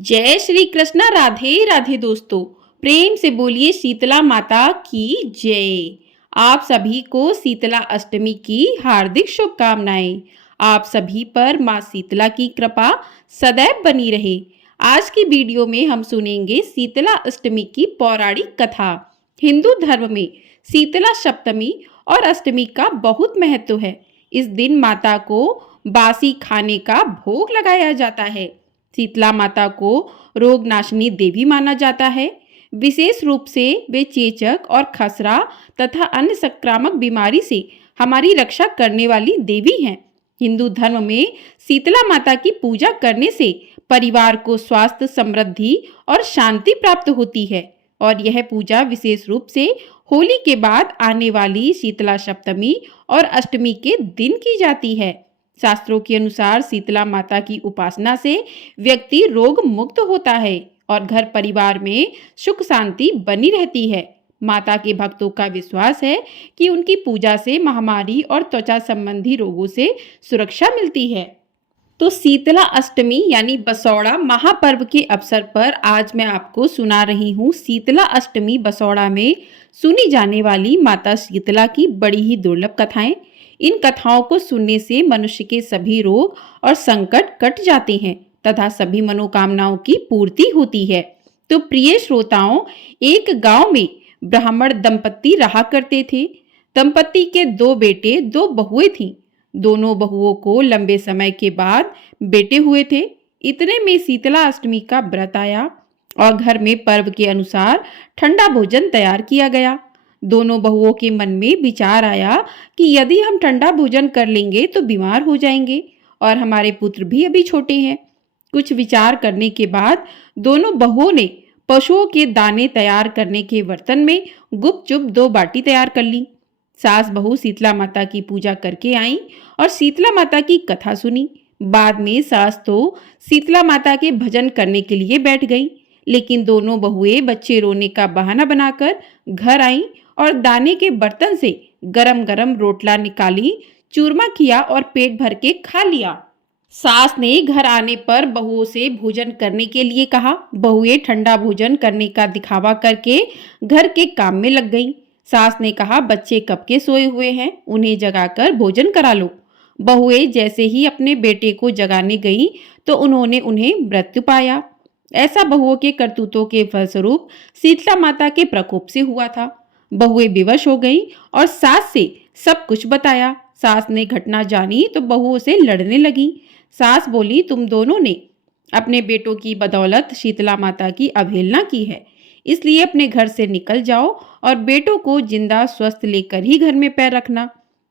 जय श्री कृष्णा। राधे राधे दोस्तों, प्रेम से बोलिए शीतला माता की जय। आप सभी को शीतला अष्टमी की हार्दिक शुभकामनाएं। आप सभी पर माँ शीतला की कृपा सदैव बनी रहे। आज की वीडियो में हम सुनेंगे शीतला अष्टमी की पौराणिक कथा। हिंदू धर्म में शीतला सप्तमी और अष्टमी का बहुत महत्व है। इस दिन माता को बासी खाने का भोग लगाया जाता है। शीतला माता को रोग नाशनी देवी माना जाता है। विशेष रूप से वे चेचक और खसरा तथा अन्य संक्रामक बीमारी से हमारी रक्षा करने वाली देवी हैं। हिंदू धर्म में शीतला माता की पूजा करने से परिवार को स्वास्थ्य, समृद्धि और शांति प्राप्त होती है। और यह पूजा विशेष रूप से होली के बाद आने वाली शीतला सप्तमी और अष्टमी के दिन की जाती है। शास्त्रों के अनुसार शीतला माता की उपासना से व्यक्ति रोग मुक्त होता है और घर परिवार में सुख शांति बनी रहती है। माता के भक्तों का विश्वास है कि उनकी पूजा से महामारी और त्वचा संबंधी रोगों से सुरक्षा मिलती है। तो शीतला अष्टमी यानी बसौड़ा महापर्व के अवसर पर आज मैं आपको सुना रही हूँ शीतला अष्टमी बसौड़ा में सुनी जाने वाली माता शीतला की बड़ी ही दुर्लभ कथाएं। इन कथाओं को सुनने से मनुष्य के सभी रोग और संकट कट जाते हैं तथा सभी मनोकामनाओं की पूर्ति होती है। तो प्रिय श्रोताओं, एक गांव में ब्राह्मण दंपत्ति रहा करते थे। दंपत्ति के दो बेटे, दो बहुएं थीं। दोनों बहुओं को लंबे समय के बाद बेटे हुए थे। इतने में शीतला अष्टमी का व्रत आया और घर में पर्व के अनुसार ठंडा भोजन तैयार किया गया। दोनों बहुओं के मन में विचार आया कि यदि हम ठंडा भोजन कर लेंगे तो बीमार हो जाएंगे और हमारे पुत्र भी अभी छोटे हैं। कुछ विचार करने के बाद दोनों बहुओं ने पशुओं के दाने तैयार करने के बर्तन में गुपचुप 2 बाटी तैयार कर ली। सास बहू शीतला माता की पूजा करके आईं और शीतला माता की कथा सुनी। बाद में सास तो शीतला माता के भजन करने के लिए बैठ गई, लेकिन दोनों बहुएं बच्चे रोने का बहाना बनाकर घर आईं और दाने के बर्तन से गरम गरम रोटला निकाली, चूरमा किया और पेट भर के खा लिया। सास ने घर आने पर बहुओं से भोजन करने के लिए कहा। बहुएं ठंडा भोजन करने का दिखावा करके घर के काम में लग गईं। सास ने कहा, बच्चे कब के सोए हुए हैं, उन्हें जगाकर भोजन करा लो। बहुएं जैसे ही अपने बेटे को जगाने गईं तो उन्होंने उन्हें मृत्यु पाया। ऐसा बहुओं के करतूतों के फलस्वरूप शीतला माता के प्रकोप से हुआ था। बहुएं विवश हो गईं और सास से सब कुछ बताया। सास ने घटना जानी तो बहुओं से लड़ने लगी। सास बोली, तुम दोनों ने अपने बेटों की बदौलत शीतला माता की अवहेलना की है, इसलिए अपने घर से निकल जाओ और बेटों को जिंदा स्वस्थ लेकर ही घर में पैर रखना।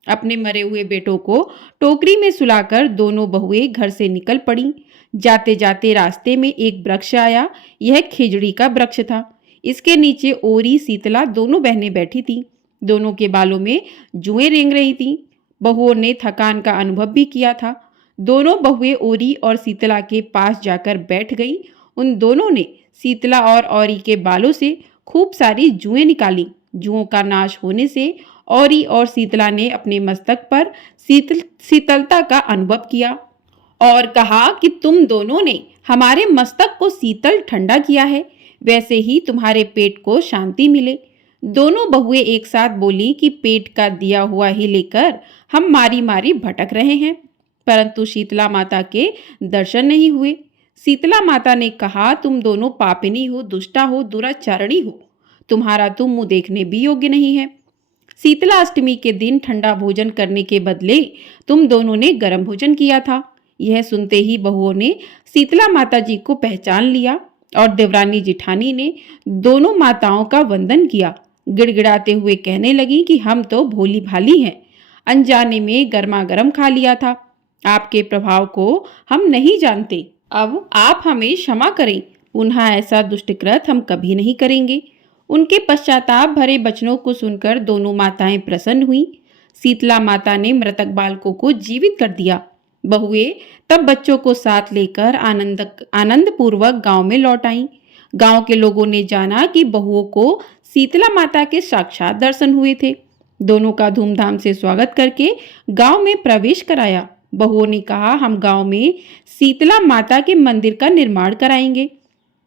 अपने मरे हुए बेटों को टोकरी में सुलाकर दोनों बहुएं घर से निकल पड़ी। जाते जाते रास्ते में एक वृक्ष आया। यह खिजड़ी का वृक्ष था। इसके नीचे ओरी शीतला दोनों बहनें बैठी थीं। दोनों के बालों में जुएं रेंग रही थीं। बहुओं ने थकान का अनुभव भी किया था। दोनों बहुएं ओरी और शीतला के पास जाकर बैठ गईं। उन दोनों ने शीतला और औरी के बालों से खूब सारी जुएं निकाली। जुओं का नाश होने से औरी और शीतला ने अपने मस्तक पर शीतलता का अनुभव किया और कहा कि तुम दोनों ने हमारे मस्तक को शीतल ठंडा किया है, वैसे ही तुम्हारे पेट को शांति मिले। दोनों बहुएं एक साथ बोली कि पेट का दिया हुआ ही लेकर हम मारी मारी भटक रहे हैं, परंतु शीतला माता के दर्शन नहीं हुए। शीतला माता ने कहा, तुम दोनों पापिनी हो, दुष्टा हो, दुराचारणी हो। तुम्हारा तो मुंह देखने भी योग्य नहीं है। शीतला अष्टमी के दिन ठंडा भोजन करने के बदले तुम दोनों ने गर्म भोजन किया था। यह सुनते ही बहुओं ने शीतला माता जी को पहचान लिया और देवरानी जिठानी ने दोनों माताओं का वंदन किया। गिड़गिड़ाते हुए कहने लगी कि हम तो भोली भाली हैं, अनजाने में गर्मा गर्म खा लिया था। आपके प्रभाव को हम नहीं जानते। अब आप हमें क्षमा करें, पुनः ऐसा दुष्टकृत हम कभी नहीं करेंगे। उनके पश्चाताप भरे वचनों को सुनकर दोनों माताएं प्रसन्न हुईं। शीतला माता ने मृतक बालकों को जीवित कर दिया। बहुएं तब बच्चों को साथ लेकर आनंद पूर्वक गांव में लौट आईं। गांव के लोगों ने जाना कि बहुओं को शीतला माता के साक्षात दर्शन हुए थे। दोनों का धूमधाम से स्वागत करके गांव में प्रवेश कराया। बहुओं ने कहा, हम गांव में शीतला माता के मंदिर का निर्माण कराएंगे।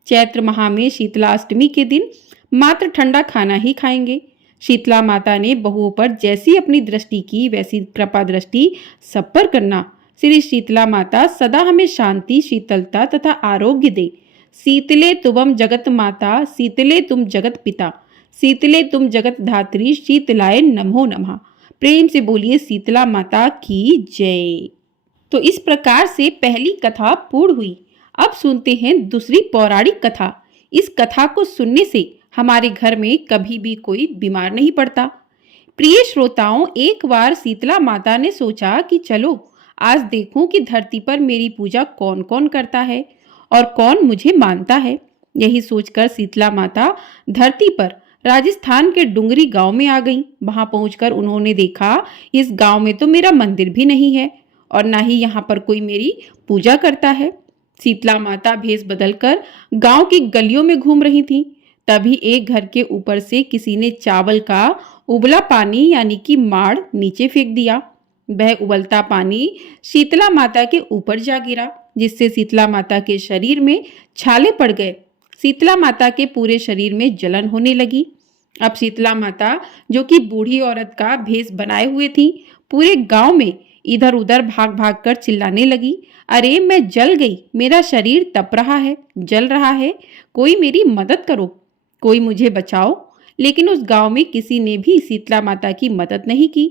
चैत्र माह में शीतला अष्टमी के दिन मात्र ठंडा खाना ही खाएंगे। शीतला माता ने बहुओं पर जैसी अपनी दृष्टि की वैसी कृपा दृष्टि सब पर करना। श्री शीतला माता सदा हमें शांति, शीतलता तथा आरोग्य दे। शीतले तुम जगत माता, शीतले तुम जगत पिता, शीतले तुम जगत धात्री, शीतलाय नमो नमः। प्रेम से बोलिए शीतला माता की जय। तो इस प्रकार से पहली कथा पूर्ण हुई। अब सुनते हैं दूसरी पौराणिक कथा। इस कथा को सुनने से हमारे घर में कभी भी कोई बीमार नहीं पड़ता। प्रिय श्रोताओं, एक बार शीतला माता ने सोचा कि चलो आज देखूं कि धरती पर मेरी पूजा कौन कौन करता है और कौन मुझे मानता है। यही सोचकर शीतला माता धरती पर राजस्थान के डुंगरी गांव में आ गई। वहां पहुंचकर उन्होंने देखा इस गांव में तो मेरा मंदिर भी नहीं है और ना ही यहाँ पर कोई मेरी पूजा करता है। शीतला माता भेष बदलकर गांव की गलियों में घूम रही थी। तभी एक घर के ऊपर से किसी ने चावल का उबला पानी यानी कि माड़ नीचे फेंक दिया। वह उबलता पानी शीतला माता के ऊपर जा गिरा, जिससे शीतला माता के शरीर में छाले पड़ गए। शीतला माता के पूरे शरीर में जलन होने लगी। अब शीतला माता, जो कि बूढ़ी औरत का भेष बनाए हुए थी, पूरे गांव में इधर उधर भाग भाग कर चिल्लाने लगी, अरे मैं जल गई, मेरा शरीर तप रहा है, जल रहा है, कोई मेरी मदद करो, कोई मुझे बचाओ। लेकिन उस गांव में किसी ने भी शीतला माता की मदद नहीं की।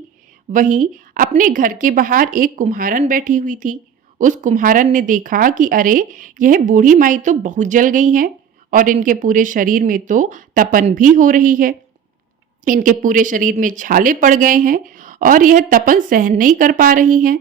वहीं अपने घर के बाहर एक कुम्हारन बैठी हुई थी। उस कुम्हारन ने देखा कि अरे यह बूढ़ी माई तो बहुत जल गई हैं और इनके पूरे शरीर में तो तपन भी हो रही है। इनके पूरे शरीर में छाले पड़ गए हैं और यह तपन सहन नहीं कर पा रही हैं।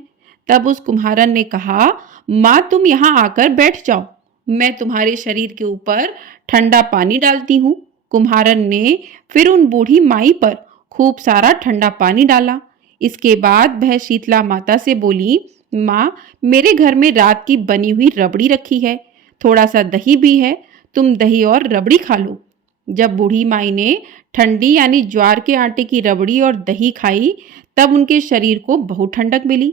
तब उस कुम्हारन ने कहा, माँ तुम यहाँ आकर बैठ जाओ, मैं तुम्हारे शरीर के ऊपर ठंडा पानी डालती हूँ। कुम्हारन ने फिर उन बूढ़ी माई पर खूब सारा ठंडा पानी डाला। इसके बाद वह शीतला माता से बोली, माँ मेरे घर में रात की बनी हुई रबड़ी रखी है, थोड़ा सा दही भी है, तुम दही और रबड़ी खा लो। जब बूढ़ी माई ने ठंडी यानी ज्वार के आटे की रबड़ी और दही खाई तब उनके शरीर को बहुत ठंडक मिली।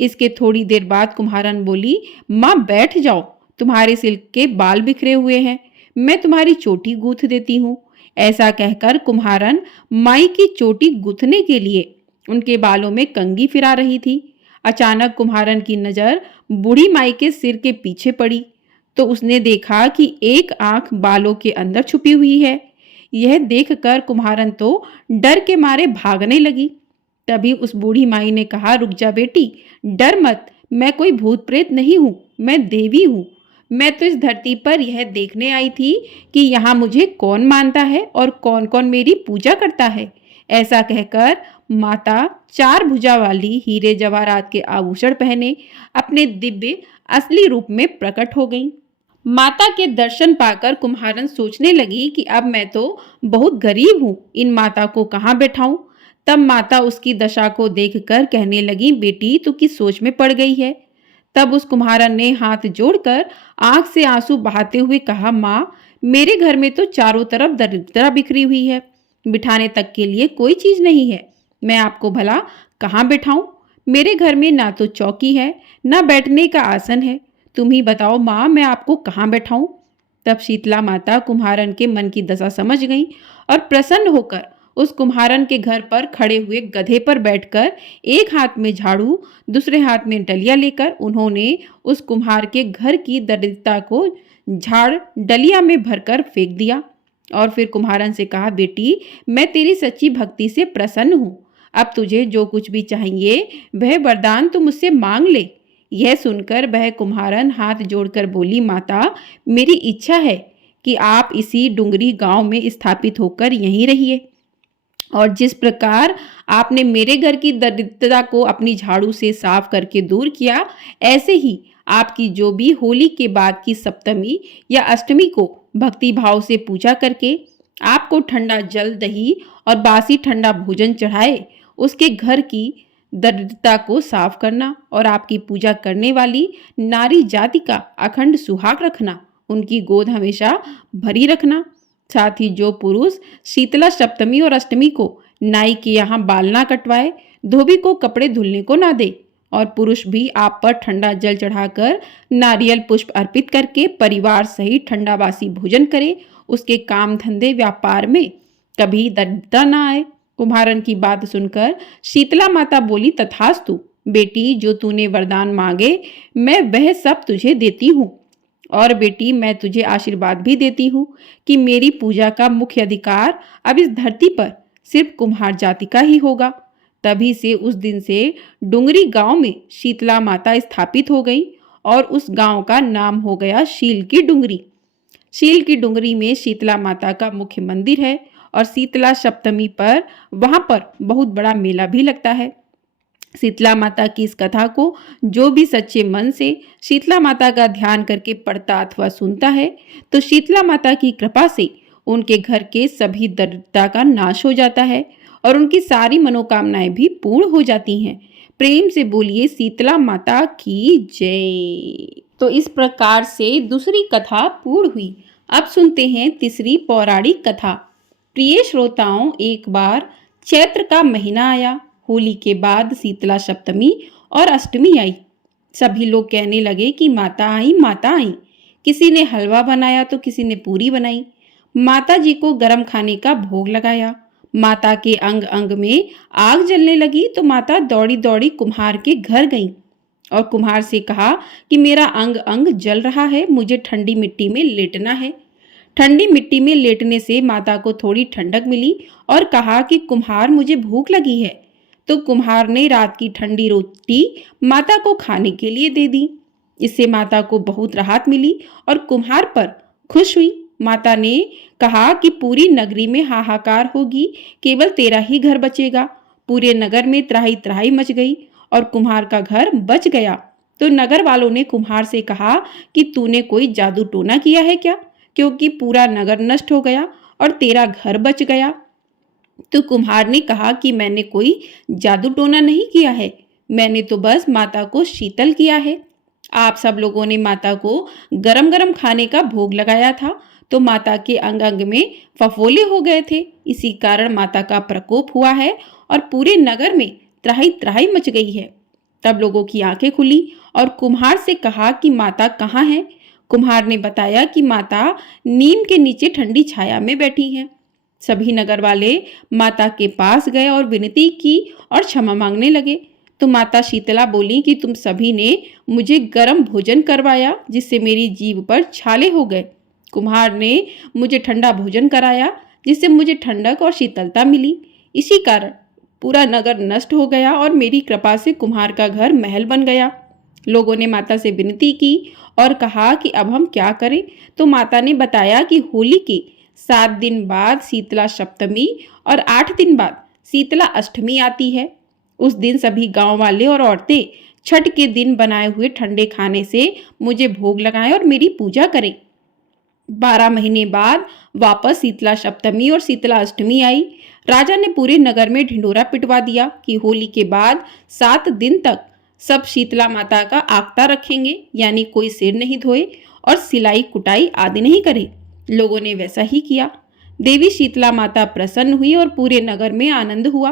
इसके थोड़ी देर बाद कुम्हारन बोली, माँ बैठ जाओ, तुम्हारे सिल्क के बाल बिखरे हुए हैं, मैं तुम्हारी चोटी गूंथ देती हूँ। ऐसा कहकर कुम्हारन माई की चोटी गूंथने के लिए उनके बालों में कंघी फिरा रही थी। अचानक कुम्हारन की नजर बूढ़ी माई के सिर के पीछे पड़ी तो उसने देखा कि एक आंख बालों के अंदर छुपी हुई है। यह देखकर कुम्हारन तो डर के मारे भागने लगी। तभी उस बूढ़ी माई ने कहा, रुक जा बेटी, डर मत, मैं कोई भूत प्रेत नहीं हूँ, मैं देवी हूँ। मैं तो इस धरती पर यह देखने आई थी कि यहाँ मुझे कौन मानता है और कौन कौन मेरी पूजा करता है। ऐसा कहकर माता चार भुजा वाली हीरे जवाहरात के आभूषण पहने अपने दिव्य असली रूप में प्रकट हो गई। माता के दर्शन पाकर कुम्हारन सोचने लगी कि अब मैं तो बहुत गरीब हूँ, इन माता को कहाँ बैठाऊं। तब माता उसकी दशा को देखकर कहने लगी, बेटी तू किस सोच में पड़ गई है। तब उस कुम्हारन ने हाथ जोड़कर आंख से आंसू बहाते हुए कहा, माँ मेरे घर में तो चारों तरफ दरिद्रता बिखरी हुई है, बिठाने तक के लिए कोई चीज नहीं है, मैं आपको भला कहाँ बैठाऊं। मेरे घर में ना तो चौकी है ना बैठने का आसन है, तुम ही बताओ माँ मैं आपको कहाँ बैठाऊं। तब शीतला माता कुम्हारन के मन की दशा समझ गई और प्रसन्न होकर उस कुम्हारन के घर पर खड़े हुए गधे पर बैठकर एक हाथ में झाड़ू दूसरे हाथ में डलिया लेकर उन्होंने उस कुम्हार के घर की दरिद्रता को झाड़ डलिया में भरकर फेंक दिया और फिर कुम्हारन से कहा, बेटी मैं तेरी सच्ची भक्ति से प्रसन्न हूँ, अब तुझे जो कुछ भी चाहिए वह वरदान तू मुझसे मांग ले। यह सुनकर वह कुम्हारन हाथ जोड़कर बोली, माता मेरी इच्छा है कि आप इसी डुंगरी गांव में स्थापित होकर यहीं रहिए और जिस प्रकार आपने मेरे घर की दरिद्रता को अपनी झाड़ू से साफ करके दूर किया, ऐसे ही आपकी जो भी होली के बाद की सप्तमी या अष्टमी को भक्ति भाव से पूजा करके आपको ठंडा जल, दही और बासी ठंडा भोजन चढ़ाए, उसके घर की दरिद्रता को साफ करना और आपकी पूजा करने वाली नारी जाति का अखंड सुहाग रखना, उनकी गोद हमेशा भरी रखना। साथ ही जो पुरुष शीतला सप्तमी और अष्टमी को नाई के यहाँ बाल ना कटवाए, धोबी को कपड़े धुलने को ना दे, और पुरुष भी आप पर ठंडा जल चढ़ाकर नारियल पुष्प अर्पित करके परिवार सहित ठंडा बासी भोजन करे, उसके काम धंधे व्यापार में कभी दरिद्रता न आए। कुम्हारन की बात सुनकर शीतला माता बोली, तथास्तु बेटी, जो तूने वरदान मांगे मैं वह सब तुझे देती हूँ। और बेटी, मैं तुझे आशीर्वाद भी देती हूँ कि मेरी पूजा का मुख्य अधिकार अब इस धरती पर सिर्फ कुम्हार जाति का ही होगा। तभी से उस दिन से डुंगरी गांव में शीतला माता स्थापित हो गई और उस गांव का नाम हो गया शील की डुंगरी। शील की डुंगरी में शीतला माता का मुख्य मंदिर है और शीतला सप्तमी पर वहां पर बहुत बड़ा मेला भी लगता है। शीतला माता की इस कथा को जो भी सच्चे मन से शीतला माता का ध्यान करके पढ़ता अथवा सुनता है तो शीतला माता की कृपा से उनके घर के सभी दरिद्रता का नाश हो जाता है और उनकी सारी मनोकामनाएं भी पूर्ण हो जाती हैं। प्रेम से बोलिए शीतला माता की जय। तो इस प्रकार से दूसरी कथा पूर्ण हुई। अब सुनते हैं तीसरी पौराणिक कथा। प्रिय श्रोताओं, एक बार चैत्र का महीना आया। होली के बाद शीतला सप्तमी और अष्टमी आई। सभी लोग कहने लगे कि माता आई, माता आई। किसी ने हलवा बनाया तो किसी ने पूरी बनाई। माता जी को गर्म खाने का भोग लगाया। माता के अंग अंग में आग जलने लगी तो माता दौड़ी दौड़ी कुम्हार के घर गई और कुम्हार से कहा कि मेरा अंग अंग जल रहा है, मुझे ठंडी मिट्टी में लेटना है। ठंडी मिट्टी में लेटने से माता को थोड़ी ठंडक मिली और कहा कि कुम्हार, मुझे भूख लगी है। तो कुम्हार ने रात की ठंडी रोटी माता को खाने के लिए दे दी। इससे माता को बहुत राहत मिली और कुम्हार पर खुश हुई। माता ने कहा कि पूरी नगरी में हाहाकार होगी, केवल तेरा ही घर बचेगा। पूरे नगर में त्राही त्राही मच गई और कुम्हार का घर बच गया। तो नगर वालों ने कुम्हार से कहा कि तूने कोई जादू टोना किया है क्या, क्योंकि पूरा नगर नष्ट हो गया और तेरा घर बच गया। तो कुम्हार ने कहा कि मैंने कोई जादू टोना नहीं किया है, मैंने तो बस माता को शीतल किया है। आप सब लोगों ने माता को गरम गरम खाने का भोग लगाया था तो माता के अंग अंग में फफोले हो गए थे। इसी कारण माता का प्रकोप हुआ है और पूरे नगर में त्राही त्राही मच गई है। तब लोगों की आंखें खुली और कुम्हार से कहा कि माता कहाँ है। कुम्हार ने बताया कि माता नीम के नीचे ठंडी छाया में बैठी हैं। सभी नगर वाले माता के पास गए और विनती की और क्षमा मांगने लगे। तो माता शीतला बोली कि तुम सभी ने मुझे गर्म भोजन करवाया जिससे मेरी जीभ पर छाले हो गए। कुम्हार ने मुझे ठंडा भोजन कराया जिससे मुझे ठंडक और शीतलता मिली। इसी कारण पूरा नगर नष्ट हो गया और मेरी कृपा से कुम्हार का घर महल बन गया। लोगों ने माता से विनती की और कहा कि अब हम क्या करें। तो माता ने बताया कि होली के 7 दिन बाद शीतला सप्तमी और 8 दिन बाद शीतला अष्टमी आती है। उस दिन सभी गांव वाले और औरतें छठ के दिन बनाए हुए ठंडे खाने से मुझे भोग लगाएं और मेरी पूजा करें। 12 महीने बाद वापस शीतला सप्तमी और शीतला अष्टमी आई। राजा ने पूरे नगर में ढिंडोरा पिटवा दिया कि होली के बाद 7 दिन तक सब शीतला माता का आक्ता रखेंगे, यानी कोई सिर नहीं धोए और सिलाई कुटाई आदि नहीं करे। लोगों ने वैसा ही किया। देवी शीतला माता प्रसन्न हुई और पूरे नगर में आनंद हुआ।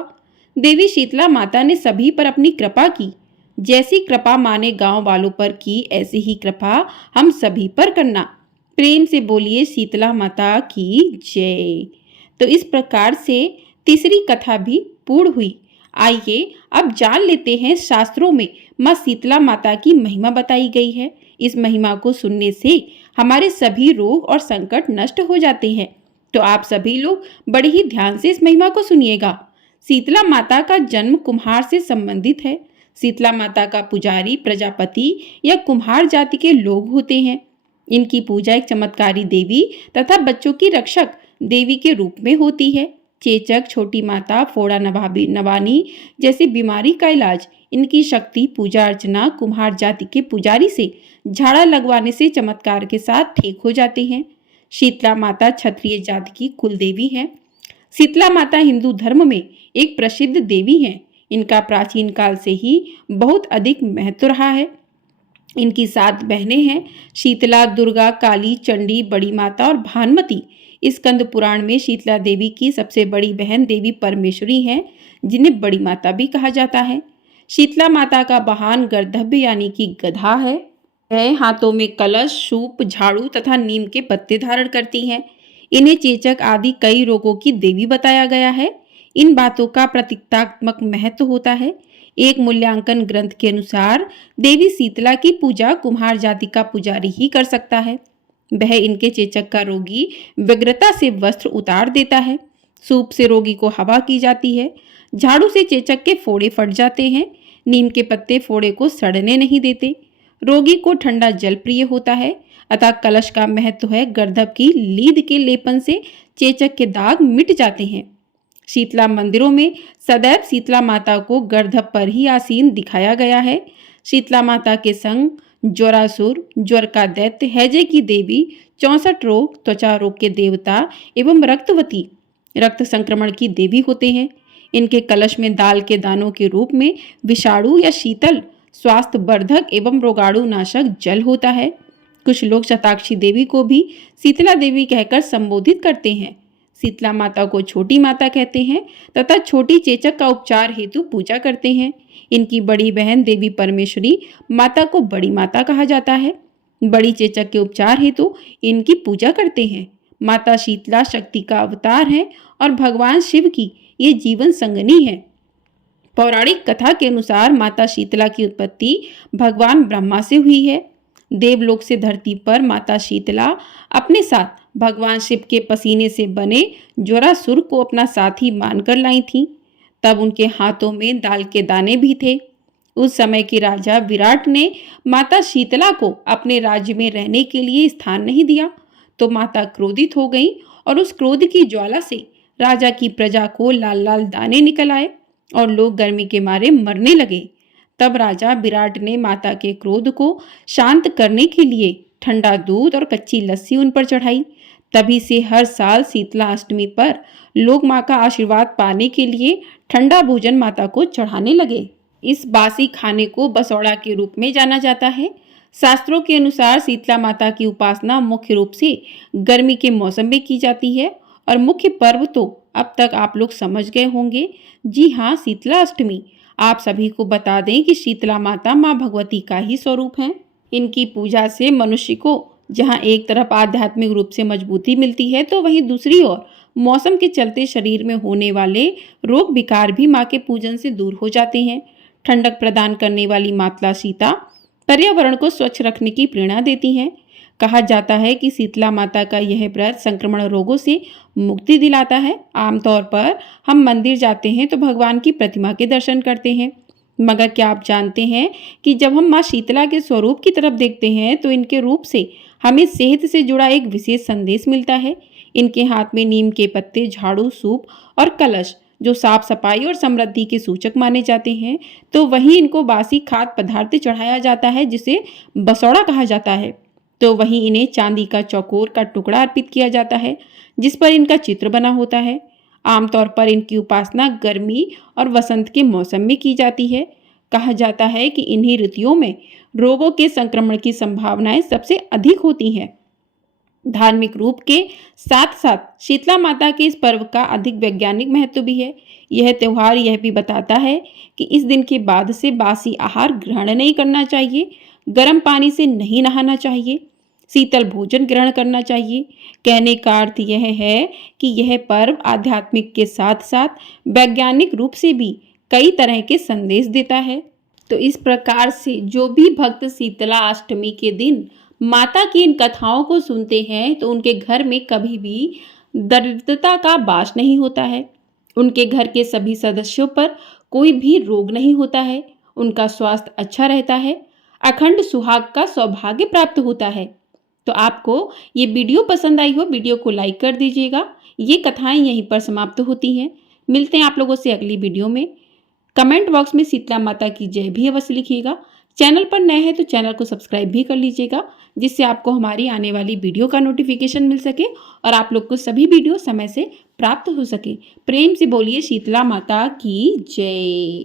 देवी शीतला माता ने सभी पर अपनी कृपा की। जैसी कृपा माँ ने गांव वालों पर की, ऐसी ही कृपा हम सभी पर करना। प्रेम से बोलिए शीतला माता की जय। तो इस प्रकार से तीसरी कथा भी पूर्ण हुई। आइए अब जान लेते हैं शास्त्रों में माँ शीतला माता की महिमा बताई गई है। इस महिमा को सुनने से हमारे सभी रोग और संकट नष्ट हो जाते हैं। तो आप सभी लोग बड़े ही ध्यान से इस महिमा को सुनिएगा। शीतला माता का जन्म कुम्हार से संबंधित है। शीतला माता का पुजारी प्रजापति या कुम्हार जाति के लोग होते हैं। इनकी पूजा एक चमत्कारी देवी तथा बच्चों की रक्षक देवी के रूप में होती है। चेचक, छोटी माता, फोड़ा नवानी जैसी बीमारी का इलाज इनकी शक्ति पूजा अर्चना कुम्हार जाति के पुजारी से झाड़ा लगवाने से चमत्कार के साथ ठीक हो जाते हैं। शीतला माता क्षत्रिय जाति की कुल देवी है। शीतला माता हिंदू धर्म में एक प्रसिद्ध देवी हैं। इनका प्राचीन काल से ही बहुत अधिक महत्व रहा है। इनकी 7 बहनें हैं, शीतला, दुर्गा, काली, चंडी, बड़ी माता और भानुमति। स्कंद पुराण में शीतला देवी की सबसे बड़ी बहन देवी परमेश्वरी हैं, जिन्हें बड़ी माता भी कहा जाता है। शीतला माता का वाहन गर्दभ्य यानी कि गधा है। वह हाथों में कलश, सूप, झाड़ू तथा नीम के पत्ते धारण करती हैं। इन्हें चेचक आदि कई रोगों की देवी बताया गया है। इन बातों का प्रतीकात्मक महत्व होता है। एक मूल्यांकन ग्रंथ के अनुसार देवी शीतला की पूजा कुम्हार जाति का पुजारी ही कर सकता है। वह इनके चेचक का रोगी व्यग्रता से वस्त्र उतार देता है। सूप से रोगी को हवा की जाती है। झाड़ू से चेचक के फोड़े फट जाते हैं। नीम के पत्ते फोड़े को सड़ने नहीं देते। रोगी को ठंडा जल प्रिय होता है। अतः कलश का महत्व है। गर्दभ की लीद के लेपन से चेचक के दाग मिट जाते हैं। शीतला मंदिरों में सदैव शीतला माता को गर्दभ पर ही आसीन दिखाया गया है। शीतला माता के संग ज्वरासुर, ज्वर का दैत्य, हैजे की देवी, 64 रोग, त्वचा रोग के देवता एवं रक्तवती, रक्त संक्रमण की देवी होते हैं। इनके कलश में दाल के दानों के रूप में विषाणु या शीतल, स्वास्थ्य वर्धक एवं रोगाणु नाशक जल होता है। कुछ लोग शताक्षी देवी को भी शीतला देवी कहकर संबोधित करते हैं। शीतला माता को छोटी माता कहते हैं तथा छोटी चेचक का उपचार हेतु पूजा करते हैं। इनकी बड़ी बहन देवी परमेश्वरी माता को बड़ी माता कहा जाता है। बड़ी चेचक के उपचार हेतु इनकी पूजा करते हैं। माता शीतला शक्ति का अवतार है और भगवान शिव की ये जीवन संगनी है। पौराणिक कथा के अनुसार माता शीतला की उत्पत्ति भगवान ब्रह्मा से हुई है। देवलोक से धरती पर माता शीतला अपने साथ भगवान शिव के पसीने से बने ज्वरासुर को अपना साथी मानकर लाई थी। तब उनके हाथों में दाल के दाने भी थे। उस समय के राजा विराट ने माता शीतला को अपने राज्य में रहने के लिए स्थान नहीं दिया, तो माता क्रोधित हो गई और उस क्रोध की ज्वाला से राजा की प्रजा को लाल लाल दाने निकल आए और लोग गर्मी के मारे मरने लगे। तब राजा विराट ने माता के क्रोध को शांत करने के लिए ठंडा दूध और कच्ची लस्सी उन पर चढ़ाई। तभी से हर साल शीतला अष्टमी पर लोग माँ का आशीर्वाद पाने के लिए ठंडा भोजन माता को चढ़ाने लगे। इस बासी खाने को बसौड़ा के रूप में जाना जाता है। शास्त्रों के अनुसार शीतला माता की उपासना मुख्य रूप से गर्मी के मौसम में की जाती है और मुख्य पर्व तो अब तक आप लोग समझ गए होंगे। जी हाँ, शीतला अष्टमी। आप सभी को बता दें कि शीतला माता माँ भगवती का ही स्वरूप है। इनकी पूजा से मनुष्य को जहाँ एक तरफ आध्यात्मिक रूप से मजबूती मिलती है, तो वहीं दूसरी ओर मौसम के चलते शरीर में होने वाले रोग विकार भी माँ के पूजन से दूर हो जाते हैं। ठंडक प्रदान करने वाली माता सीता पर्यावरण को स्वच्छ रखने की प्रेरणा देती हैं। कहा जाता है कि शीतला माता का यह व्रत संक्रमण रोगों से मुक्ति दिलाता है। आमतौर पर हम मंदिर जाते हैं तो भगवान की प्रतिमा के दर्शन करते हैं, मगर क्या आप जानते हैं कि जब हम माँ शीतला के स्वरूप की तरफ देखते हैं तो इनके रूप से हमें सेहत से जुड़ा एक विशेष संदेश मिलता है। इनके हाथ में नीम के पत्ते, झाड़ू, सूप और कलश जो साफ सफाई और समृद्धि के सूचक माने जाते हैं, तो वहीं इनको बासी खाद्य पदार्थ चढ़ाया जाता है जिसे बसौड़ा कहा जाता है। तो वहीं इन्हें चांदी का चौकोर का टुकड़ा अर्पित किया जाता है जिस पर इनका चित्र बना होता है। आमतौर पर इनकी उपासना गर्मी और वसंत के मौसम में की जाती है। कहा जाता है कि इन्हीं ऋतुओं में रोगों के संक्रमण की संभावनाएं सबसे अधिक होती हैं। धार्मिक रूप के साथ साथ शीतला माता के इस पर्व का अधिक वैज्ञानिक महत्व भी है। यह त्यौहार यह भी बताता है कि इस दिन के बाद से बासी आहार ग्रहण नहीं करना चाहिए, गर्म पानी से नहीं नहाना चाहिए, शीतल भोजन ग्रहण करना चाहिए। कहने का अर्थ यह है कि यह पर्व आध्यात्मिक के साथ साथ वैज्ञानिक रूप से भी कई तरह के संदेश देता है। तो इस प्रकार से जो भी भक्त शीतला अष्टमी के दिन माता की इन कथाओं को सुनते हैं तो उनके घर में कभी भी दरिद्रता का वास नहीं होता है। उनके घर के सभी सदस्यों पर कोई भी रोग नहीं होता है। उनका स्वास्थ्य अच्छा रहता है। अखंड सुहाग का सौभाग्य प्राप्त होता है। तो आपको ये वीडियो पसंद आई हो, वीडियो को लाइक कर दीजिएगा। ये कथाएं यहीं पर समाप्त होती हैं। मिलते हैं आप लोगों से अगली वीडियो में। कमेंट बॉक्स में शीतला माता की जय भी अवश्य लिखिएगा। चैनल पर नए हैं तो चैनल को सब्सक्राइब भी कर लीजिएगा, जिससे आपको हमारी आने वाली वीडियो का नोटिफिकेशन मिल सके और आप लोग को सभी वीडियो समय से प्राप्त हो सके। प्रेम से बोलिए शीतला माता की जय।